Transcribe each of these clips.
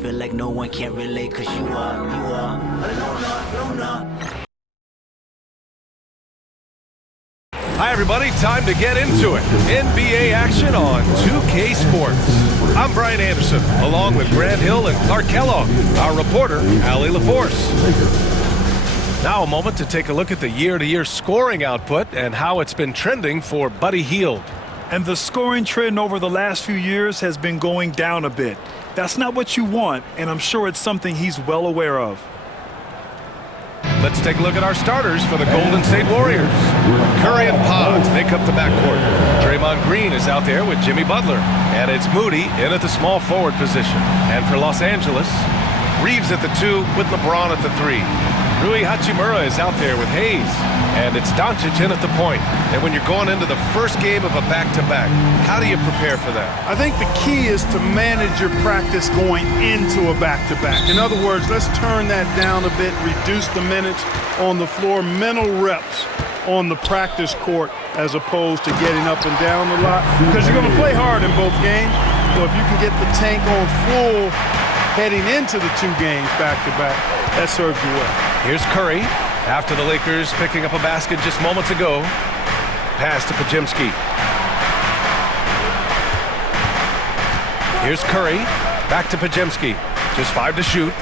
Feel like no one can relate, cause you are a loner. Hi everybody, time to get into it. NBA action on 2K Sports. I'm Brian Anderson, along with Grant Hill and Clark Kellogg, our reporter, Allie LaForce. Now a moment to take a look at the year-to-year scoring output and how it's been trending for Buddy Hield. And the scoring trend over the last few years has been going down a bit. That's not what you want, and I'm sure it's something he's well aware of. Let's take a look at our starters for the Golden State Warriors. Curry and Pods make up the backcourt. Draymond Green is out there with Jimmy Butler. And it's Moody in at the small forward position. And for Los Angeles, Reeves at the 2 with LeBron at the 3. Rui Hachimura is out there with Hayes. And it's Doncic in at the point. And when you're going into the first game of a back-to-back, how do you prepare for that? I think the key is to manage your practice going into a back-to-back. In other words, let's turn that down a bit, reduce the minutes on the floor, mental reps on the practice court as opposed to getting up and down a lot, because you're going to play hard in both games. So if you can get the tank on full heading into the 2 games back-to-back, that serves you well. Here's Curry. After the Lakers picking up a basket just moments ago. Pass to Pajimski. Here's Curry. Back to Pajimski. Just 5 to shoot.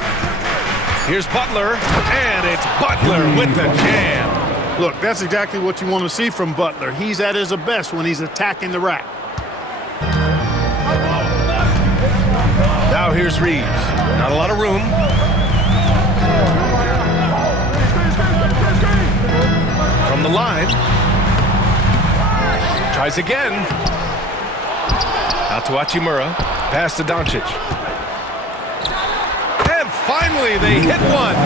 Here's Butler. And it's Butler with the jam. Look, that's exactly what you want to see from Butler. He's at his best when he's attacking the rack. Now here's Reeves. Not a lot of room. From the line. Tries again. Out to Hachimura. Pass to Doncic. And finally they hit one.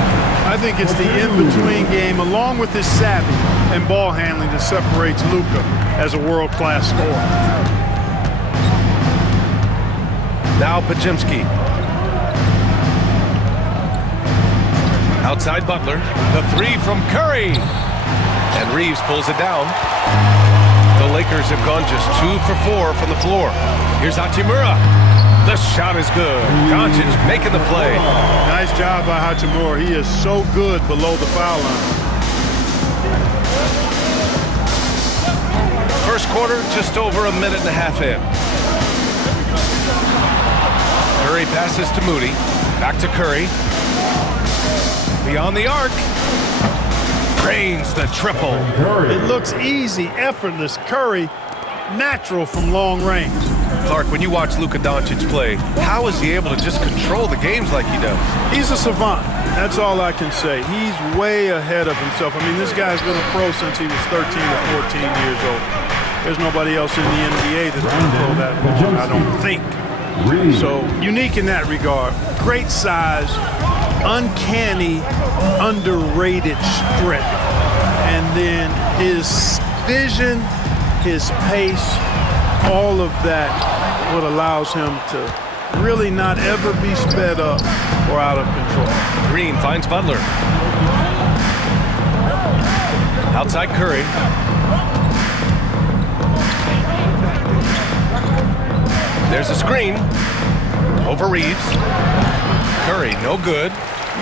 I think it's the in-between game, along with his savvy and ball handling, that separates Luka as a world-class scorer. Now Pajimski. Outside Butler. The 3 from Curry. And Reeves pulls it down. The Lakers have gone just 2 for 4 from the floor. Here's Hachimura. The shot is good. Doncic making the play. Nice job by Hachimura. He is so good below the foul line. First quarter, just over a minute and a half in. Curry passes to Moody. Back to Curry. Beyond the arc. Drains the triple. It looks easy, effortless. Curry, natural from long range. Clark, when you watch Luka Doncic play, how is he able to just control the games like he does? He's a savant. That's all I can say. He's way ahead of himself. I mean, this guy's been a pro since he was 13 or 14 years old. There's nobody else in the NBA that's been a pro that long, I don't think. So, unique in that regard. Great size, uncanny, underrated strength. And then his vision, his pace, all of that, what allows him to really not ever be sped up or out of control. Green finds Butler. Outside Curry. There's a screen. Over Reeves. Curry, no good.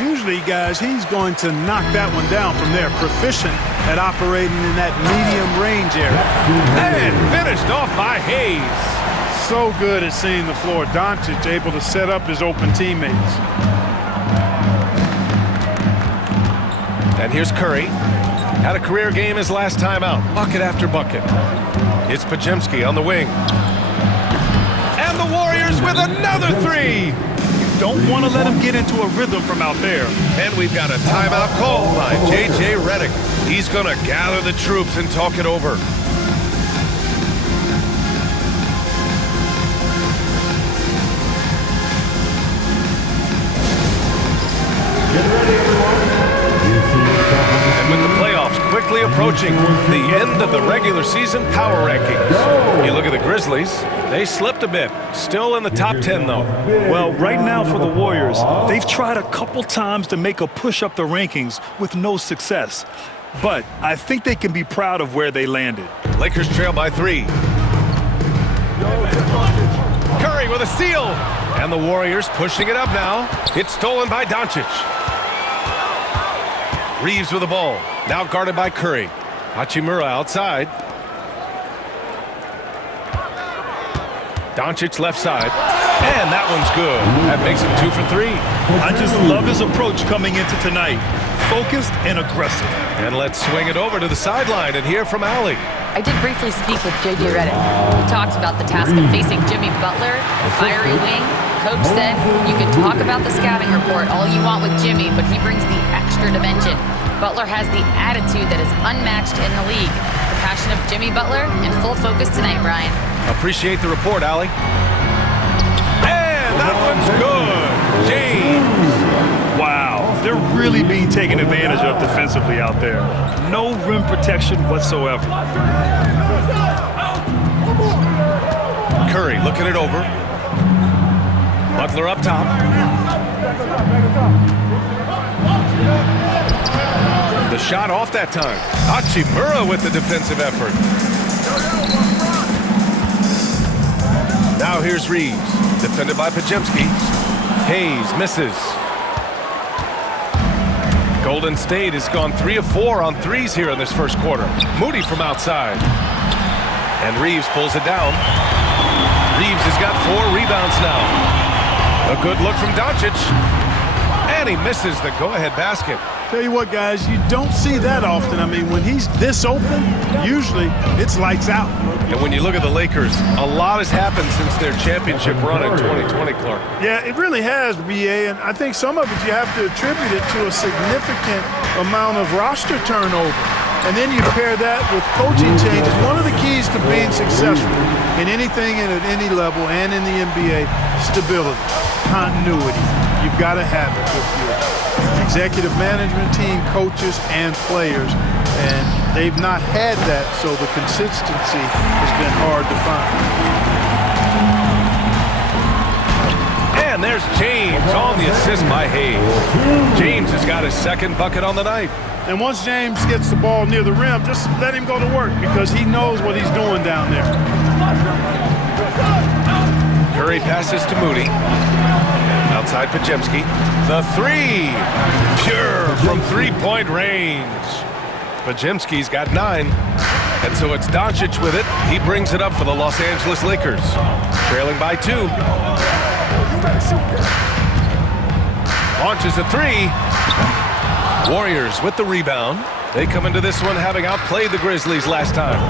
Usually, guys, he's going to knock that one down from there. Proficient at operating in that medium range area. And finished off by Hayes. So good at seeing the floor. Doncic able to set up his open teammates. And here's Curry. Had a career game his last time out. Bucket after bucket. It's Pajimski on the wing. And the Warriors with another 3. Don't want to let him get into a rhythm from out there. And we've got a timeout called by J.J. Redick. He's going to gather the troops and talk it over. Get ready, everyone. And with the playoffs quickly approaching, the end of the regular season power rankings. You look at the Grizzlies, they slipped a bit. Still in the top 10, though. Well, right now for the Warriors, they've tried a couple times to make a push up the rankings with no success. But I think they can be proud of where they landed. Lakers trail by 3. Curry with a steal. And the Warriors pushing it up now. It's stolen by Doncic. Reeves with the ball. Now guarded by Curry. Hachimura outside. Doncic left side. And that one's good. That makes him 2 for 3. I just love his approach coming into tonight. Focused and aggressive. And let's swing it over to the sideline and hear from Allie. I did briefly speak with J.J. Redick. He talked about the task of facing Jimmy Butler, a fiery wing. Coach said, you can talk about the scouting report all you want with Jimmy, but he brings the extra dimension. Butler has the attitude that is unmatched in the league. The passion of Jimmy Butler in full focus tonight, Brian. Appreciate the report, Allie. And that one's good. James. Wow, they're really being taken advantage of defensively out there. No rim protection whatsoever. Curry looking it over. Butler up top. The shot off that time. Hachimura with the defensive effort. Now here's Reeves. Defended by Pajemski. Hayes misses. Golden State has gone 3 of 4 on threes here in this first quarter. Moody from outside. And Reeves pulls it down. Reeves has got 4 rebounds now. A good look from Doncic. And he misses the go-ahead basket. Tell you what, guys, you don't see that often. I mean, when he's this open, usually it's lights out. And when you look at the Lakers, a lot has happened since their championship run in 2020, Clark. Yeah, it really has, BA, and I think some of it you have to attribute it to a significant amount of roster turnover. And then you pair that with coaching changes. One of the keys to being successful in anything and at any level and in the NBA, stability, continuity. You've got to have it with your executive management team, coaches, and players. And they've not had that, so the consistency has been hard to find. And there's James on the assist by Hayes. James has got his second bucket on the night. And once James gets the ball near the rim, just let him go to work because he knows what he's doing down there. Curry passes to Moody. Outside Pajemski. The 3. Pure from three-point range. Pajemski's got 9. And so it's Doncic with it. He brings it up for the Los Angeles Lakers. Trailing by 2. Launches a 3. Warriors with the rebound. They come into this one having outplayed the Grizzlies last time.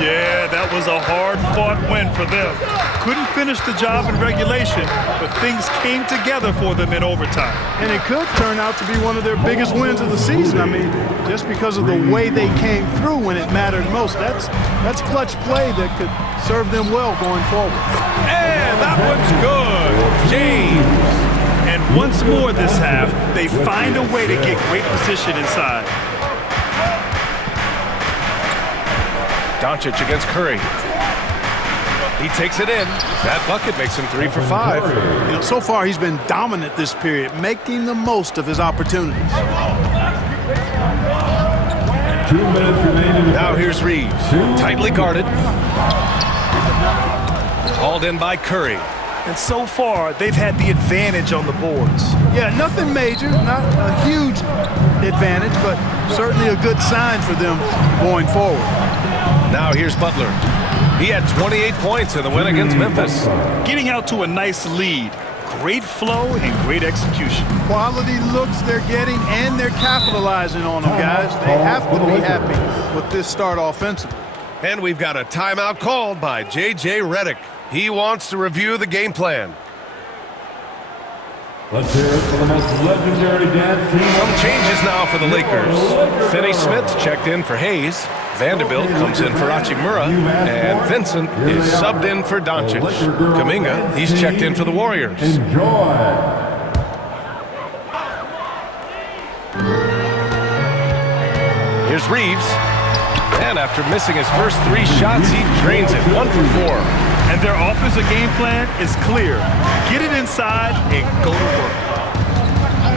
Yeah, that was a hard-fought win for them. Couldn't finish the job in regulation, but things came together for them in overtime. And it could turn out to be one of their biggest wins of the season. I mean, just because of the way they came through when it mattered most. That's clutch play that could serve them well going forward. And that one's good. James. And once more this half, they find a way to get great position inside. Doncic against Curry. He takes it in. That bucket makes him 3 for 5. You know, so far he's been dominant this period, making the most of his opportunities. 2 minutes remaining. Now here's Reeves. Tightly guarded. Hauled in by Curry. And so far, they've had the advantage on the boards. Yeah, nothing major, not a huge advantage, but certainly a good sign for them going forward. Now here's Butler. He had 28 points in the win against Memphis. Getting out to a nice lead. Great flow and great execution. Quality looks they're getting, and they're capitalizing on them, guys. They have to be happy with this start offensively. And we've got a timeout called by J.J. Redick. He wants to review the game plan. Let's hear it for the most legendary dance team. Some changes now for the Lakers. Finney Smith's checked in for Hayes. Vanderbilt comes in for Hachimura. And Vincent is subbed in for Doncic. Kuminga, he's checked in for the Warriors. Enjoy. Here's Reeves. And after missing his first 3 shots, he drains it 1 for 4. And their offensive game plan is clear. Get it inside and go to work.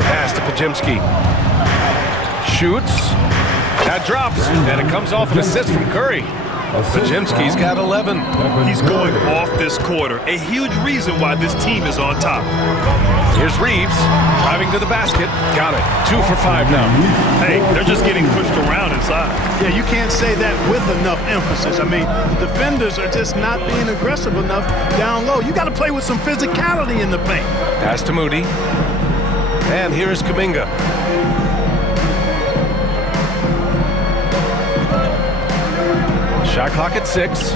Pass to Pajemski. Shoots. That drops. And it comes off an assist from Curry. Pajemski's got 11. He's going off this quarter. A huge reason why this team is on top. Here's Reeves driving to the basket. Got it. 2 for 5 now. Hey, they're just getting pushed around inside. Yeah, you can't say that with enough emphasis. I mean, the defenders are just not being aggressive enough down low. You got to play with some physicality in the paint. Pass to Moody. And here's Kuminga. Shot clock at 6.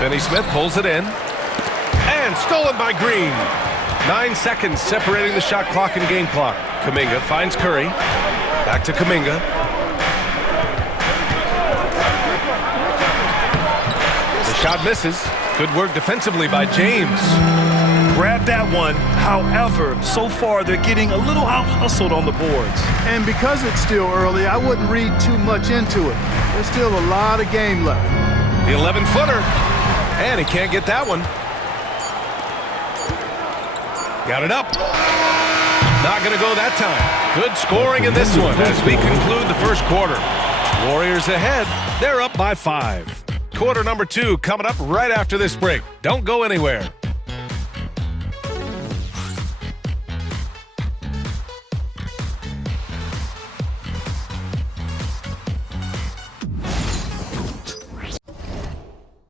Finney-Smith pulls it in. And stolen by Green. 9 seconds separating the shot clock and game clock. Kuminga finds Curry. Back to Kuminga. The shot misses. Good work defensively by James. Grab that one. However, so far they're getting a little out-hustled on the boards. And because it's still early, I wouldn't read too much into it. There's still a lot of game left. The 11-footer. And he can't get that one. Got it up. Not going to go that time. Good scoring in this one as we conclude the first quarter. Warriors ahead. They're up by 5. Quarter number 2 coming up right after this break. Don't go anywhere.